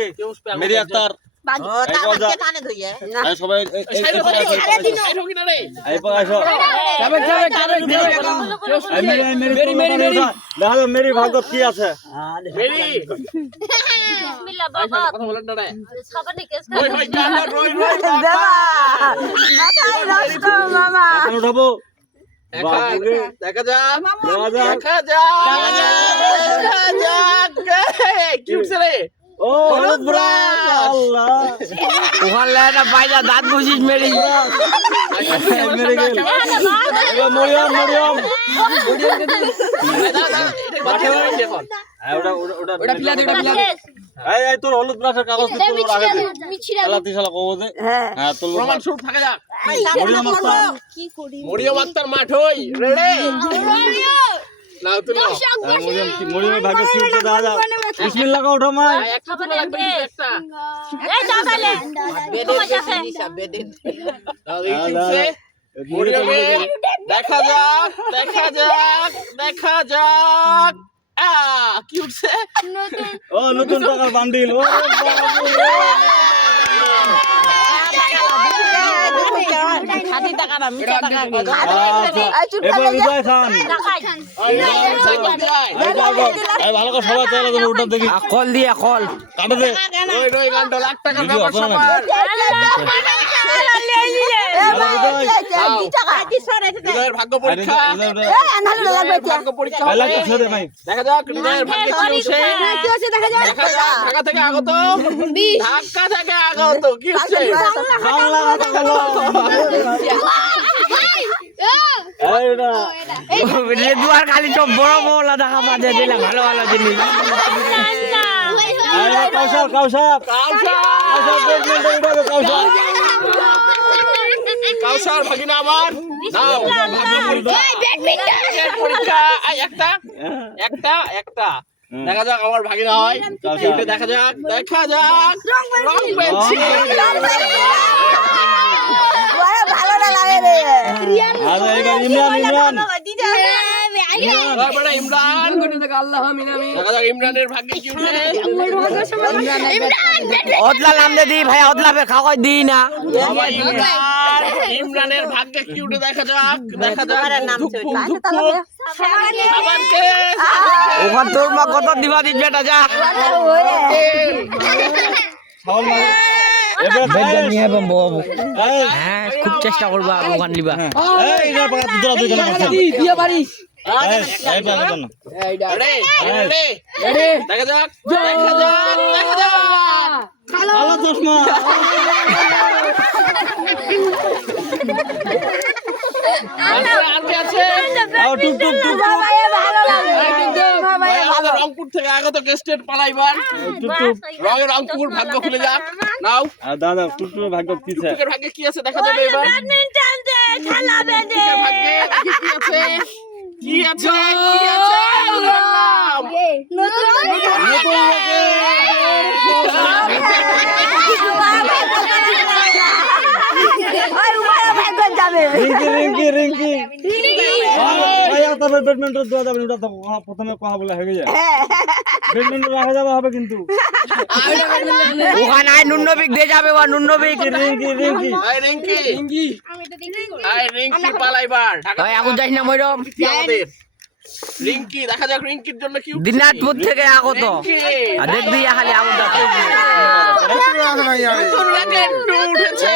কি মেরি আক্তার সবাই মেরি ভাগ্য কি আছে উঠাবো দেখা যাক কি উঠছে রে ও হলুদ আল্লাহ ওখানে না বাইজা দাঁত বুঝিস মেরি মেরে গেল মরিয়ম ওটা পিলা দে এই তোর হলুদ ব্রাশের কাগজ তুই তোর আগে দে আলাতি শালা কও দে হ্যাঁ তোর প্রমাণ শুট থাকে যা কি করি মরিয়ম আক্তার মাঠ হই রেডি নাও তুলো মরিয়মের ভাগ্য কি উঠে দাও বিসমিল্লাহ কও ওঠো মাই একটা তো লাগবে একটা এই দাও তাহলে বেডে দাও এই ঠিকছে মরিয়মের দেখা যাক কি উঠছে নতুন টাকার বান্ডিল কল দিয়া কল কাটো দে লাখ টাকা ভাগ্য পরীক্ষা দেখা যাক ঢাকা থেকে আগত কি হচ্ছে খালি সব বড় বড় দেখা পাচ্ছে দিলে ভালো ভালো জিনিস কাউসার ভাগিনা আমার পরীক্ষা একটা দেখা যাক আমার ভাগিনা হয় দেখা যাক রং পেন্সিল ভালো না লাগে রে ইমরান ইমরানের ভাগ্যে কি উঠে ওদলা নাম দে দি ভাই ওদলা পে খাওয়াই দি না ইমরানের ভাগ্যে কি উঠে দেখা যাক ওখান তোর মা কত দিবা দিস বেটা যা খুব চেষ্টা করবা ওখান নিবা দেখা যাক কালো চশমা রংপুর থেকে আগত গেস্টের পালাইবার রংপুর ভাগ্য খুলে যাক নাও দাদা টুকটুকের ভাগ্য কি আছে ভাগ্যে কি আছে দেখা যাবে এবার কি আছে রিঙ্কি ব্যাডমিন্টন দেওয়া যাবে ওটা তো প্রথমে কথা বলা হয়ে যায় ব্যাডমিন্টন রাখা যাবে হবে কিন্তু ওখানে নুন্নবিক দিয়ে যাবে বা নুন্নবিক রিঙ্কি পালাইবার ভাই এখন যাই না ময়রম রিঙ্কি দেখা যাক রিঙ্কির জন্য কি দিনাজপুর থেকে আগত দেখবি খালি আগত উঠেছে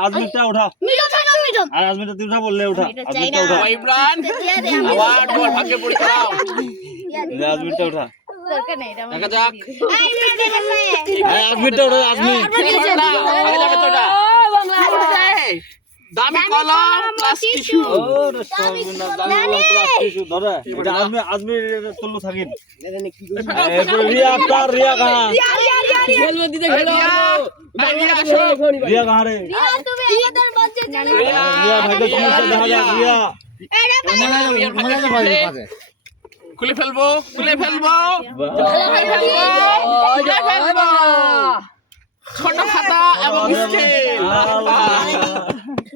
আজমিটা উঠা আর আজমিটা তুই উঠা বললে উঠা আজমিটা উঠা ইমরান আবার তোমার ভাগ্যে পরীক্ষা দাও আজমিটা উঠা দেখা যাক আজমিটা উঠা আগে যাবে তো এটা দামি কলম প্লাস টিস্যু ওরে সর্বনাশ দামি প্লাস টিস্যু ধরে এটা আজমি তুললো থাকিন এরপরে রিয়া আক্তার রিয়া কাহা খেলবো দিতে খেলো রিয়া কাহা রে রিয়া তুমি আমাদের মঞ্চে চলে রিয়া ভাইকে কি দেখা যায় রিয়া খুলে ফেলবো খুলে ফেলবো ছোট খাতা এবং স্কেল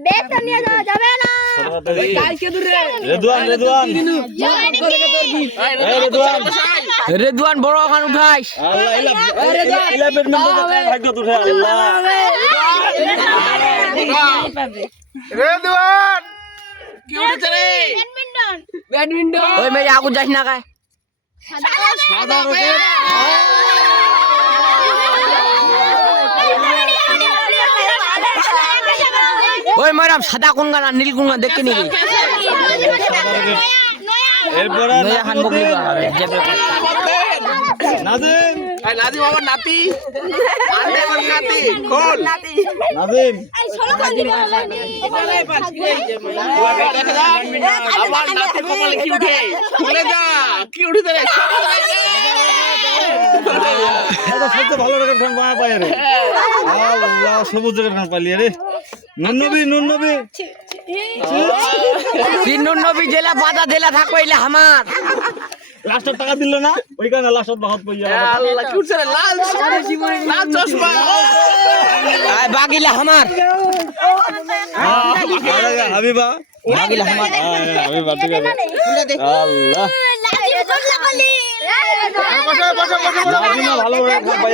ব্যাগটা নিয়ে যাওয়া যাবে না কালকে দূরে রেদওয়ান রেদওয়ান বড় ওখান উঠাইস আল্লাহ ইলা পেট মেম্বার ভাগ্য তুলে আল্লাহ রেদওয়ান কি উঠেছে রে ব্যাডমিন্টন ওই মেয়ে আগুন যাস না গায় সাদা রকেট ওই ম্যাডাম সাদা কোনগা না নীল কোনগা দেখে নিবি এরপরে হান বকরি নাজিম নাজিম আমার নাতি আরে আমার নাতি খোল নাজিম আমার নাতি কপালে কি উঠে খুলে যা কি উঠে রে এটা সবচেয়ে ভালো রকম ফ্যান পাওয়া পায় রে আল্লাহ সবুজ রকম ফ্যান পালিয়ে রে নুন নবী তিন নবী জেলা বাধা জেলা থাকো এলে আমার লাস্টের টাকা দিল না ওইখানে লাস্টের বহুত পয়সা আল্লাহ কি উঠছে রে লাল লাল চশমা আয় বাগিলা আমার হাবিবা বাগিলা আমার হাবিবা ঠিক আছে আল্লাহ লাঠি বদলা করলি ভালো